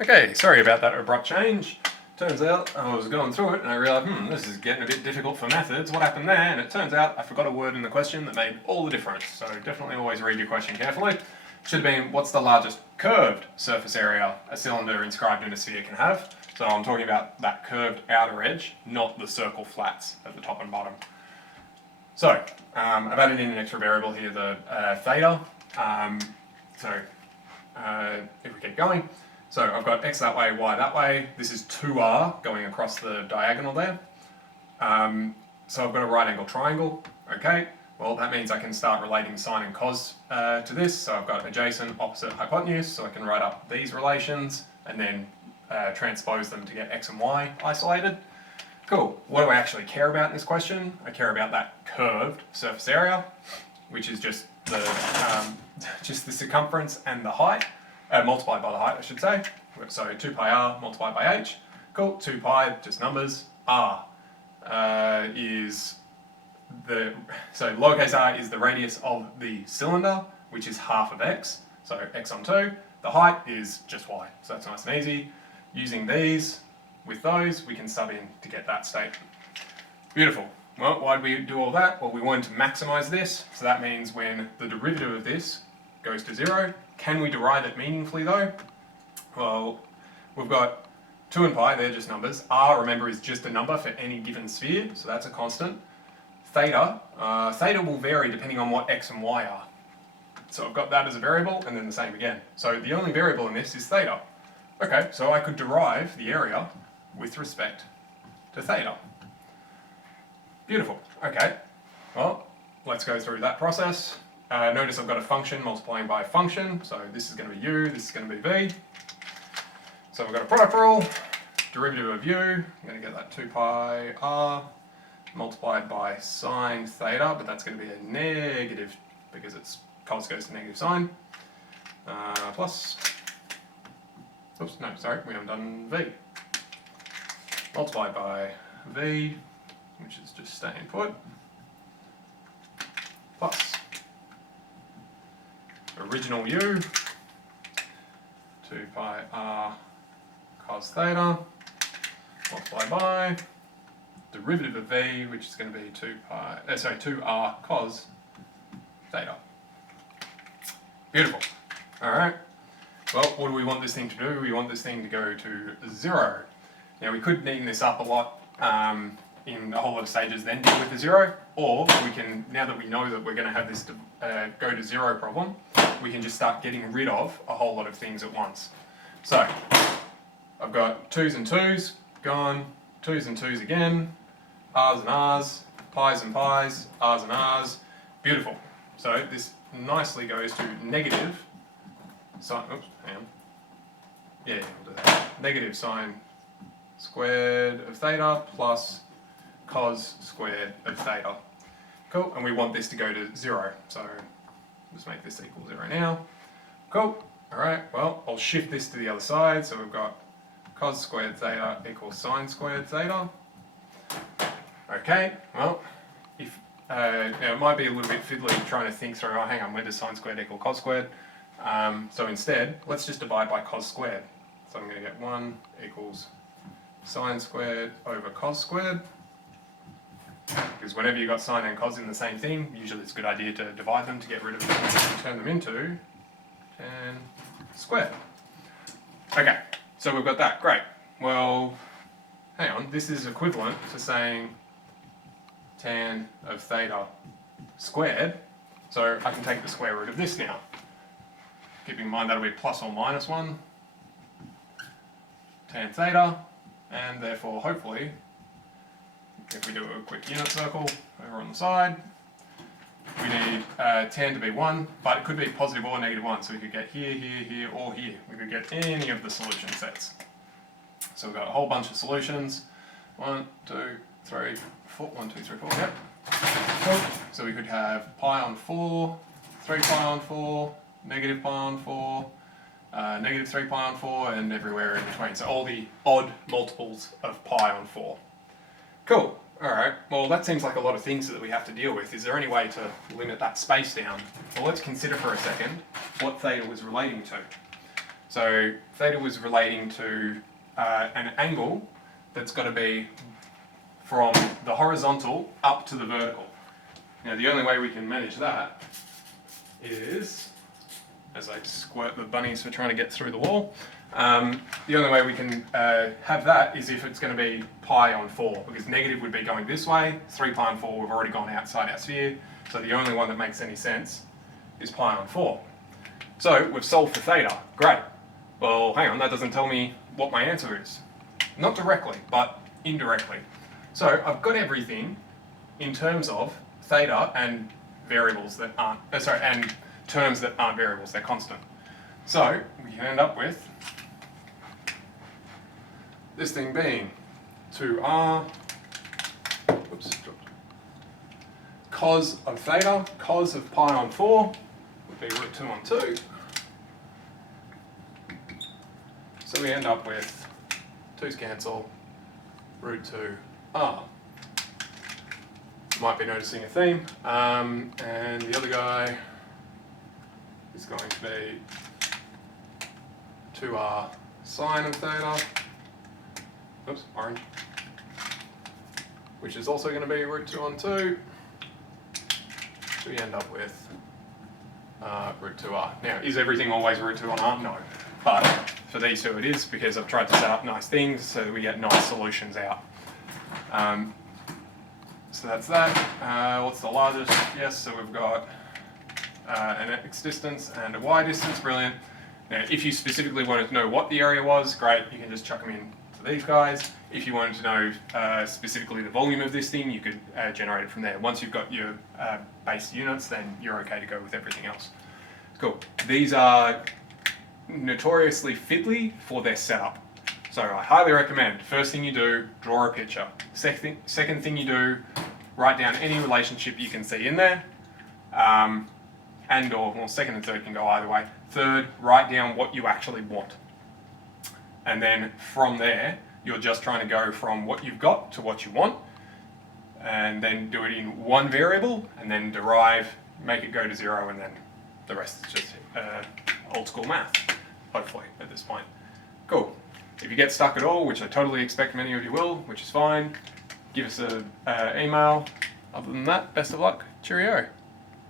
Okay, sorry about that abrupt change. Turns out I was going through it and I realised, this is getting a bit difficult for methods. What happened there? And it turns out I forgot a word in the question that made all the difference. So definitely always read your question carefully. Should have been, what's the largest curved surface area a cylinder inscribed in a sphere can have? So I'm talking about that curved outer edge, not the circle flats at the top and bottom. So I've added in an extra variable here, the theta. If we keep going, so I've got x that way, y that way. This is 2r going across the diagonal there. So I've got a right angle triangle. Okay, well that means I can start relating sine and cos to this. So I've got adjacent, opposite, hypotenuse. So I can write up these relations and then transpose them to get x and y isolated. Cool. What do I actually care about in this question? I care about that curved surface area, which is just the circumference and the height, multiplied by the height, I should say. So 2 pi r multiplied by h. Cool. 2 pi, just numbers. R is so lowercase r is the radius of the cylinder, which is half of x. So x on 2. The height is just y. So that's nice and easy. Using these with those, we can sub in to get that statement. Beautiful. Well, why did we do all that? Well, we wanted to maximize this, so that means when the derivative of this goes to 0, can we derive it meaningfully though? Well, we've got 2 and pi, they're just numbers. R, remember, is just a number for any given sphere, so that's a constant. Theta will vary depending on what x and y are. So I've got that as a variable, and then the same again. So the only variable in this is theta. Okay, so I could derive the area with respect to theta. Beautiful. Okay, well, let's go through that process. Notice I've got a function multiplying by a function, so this is going to be u, this is going to be v. So we've got a product rule, derivative of u, I'm going to get that 2 pi r multiplied by sine theta, but that's going to be a negative because it's cos goes to negative sine, plus, oops, no, sorry, we haven't done v. Multiplied by v, which is just staying put, plus original u, 2 pi r cos theta, multiplied by derivative of v, which is going to be 2r cos theta. Beautiful. Alright, well, what do we want this thing to do? We want this thing to go to 0. Now we could neaten this up a lot in a whole lot of stages, then deal with the 0, or we can, now that we know that we're going to have this go to 0 problem, we can just start getting rid of a whole lot of things at once. So, I've got 2's and 2's, gone, 2's and 2's again, r's and r's, pi's and pi's, r's and r's, beautiful. So this nicely goes to negative sine, oops, hang on, yeah, we'll do that, negative sine squared of theta plus cos squared of theta. Cool, and we want this to go to 0, so just make this equal 0 now. Cool, alright, well, I'll shift this to the other side, so we've got cos squared theta equals sine squared theta. Okay, well, if it might be a little bit fiddly trying to think through, oh hang on, where does sine squared equal cos squared? So instead, let's just divide by cos squared. So I'm going to get 1 equals sine squared over cos squared. Because whenever you've got sine and cos in the same thing, usually it's a good idea to divide them to get rid of them and turn them into tan squared. Okay, so we've got that, great. Well, hang on, this is equivalent to saying tan of theta squared, so I can take the square root of this now. Keeping in mind that'll be plus or minus 1 tan theta, and therefore hopefully, if we do a quick unit circle over on the side, we need tan to be 1, but it could be positive or negative 1, so we could get here, here, here, or here. We could get any of the solution sets. So we've got a whole bunch of solutions. 1, 2, 3, 4, 1, 2, 3, 4, yep. Cool. So we could have pi on 4, 3 pi on 4, negative pi on 4, negative 3 pi on 4, and everywhere in between. So all the odd multiples of pi on 4. Cool. Alright, well that seems like a lot of things that we have to deal with. Is there any way to limit that space down? Well, let's consider for a second what theta was relating to. So theta was relating to an angle that's got to be from the horizontal up to the vertical. Now the only way we can manage that is, as I squirt the bunnies for trying to get through the wall, the only way we can have that is if it's going to be pi on 4, because negative would be going this way, 3 pi on 4 we've already gone outside our sphere, so the only one that makes any sense is pi on 4. So we've solved for theta, great. Well hang on, that doesn't tell me what my answer is. Not directly, but indirectly. So I've got everything in terms of theta and variables that aren't, and terms that aren't variables, they're constant. So we can end up with this thing being 2r, oops, cos of theta, cos of pi on 4 would be root 2 on 2. So we end up with 2's cancel, root 2r. Might be noticing a theme, and the other guy is going to be 2r sine of theta, oops, orange, which is also going to be root 2 on 2, so we end up with root 2r. Now, is everything always root 2 on r? No, but for these two it is, because I've tried to set up nice things so that we get nice solutions out. So that's that. What's the largest? Yes, so we've got an x distance and a y distance, brilliant. Now, if you specifically wanted to know what the area was, great, you can just chuck them in to these guys. If you wanted to know specifically the volume of this thing, you could generate it from there. Once you've got your base units, then you're okay to go with everything else. Cool. These are notoriously fiddly for their setup. So I highly recommend, first thing you do, draw a picture. Second thing you do, write down any relationship you can see in there. Well, second and third can go either way. Third, write down what you actually want. And then from there, you're just trying to go from what you've got to what you want, and then do it in one variable, and then derive, make it go to 0, and then the rest is just old school math, hopefully, at this point. Cool. If you get stuck at all, which I totally expect many of you will, which is fine, give us an email. Other than that, best of luck. Cheerio.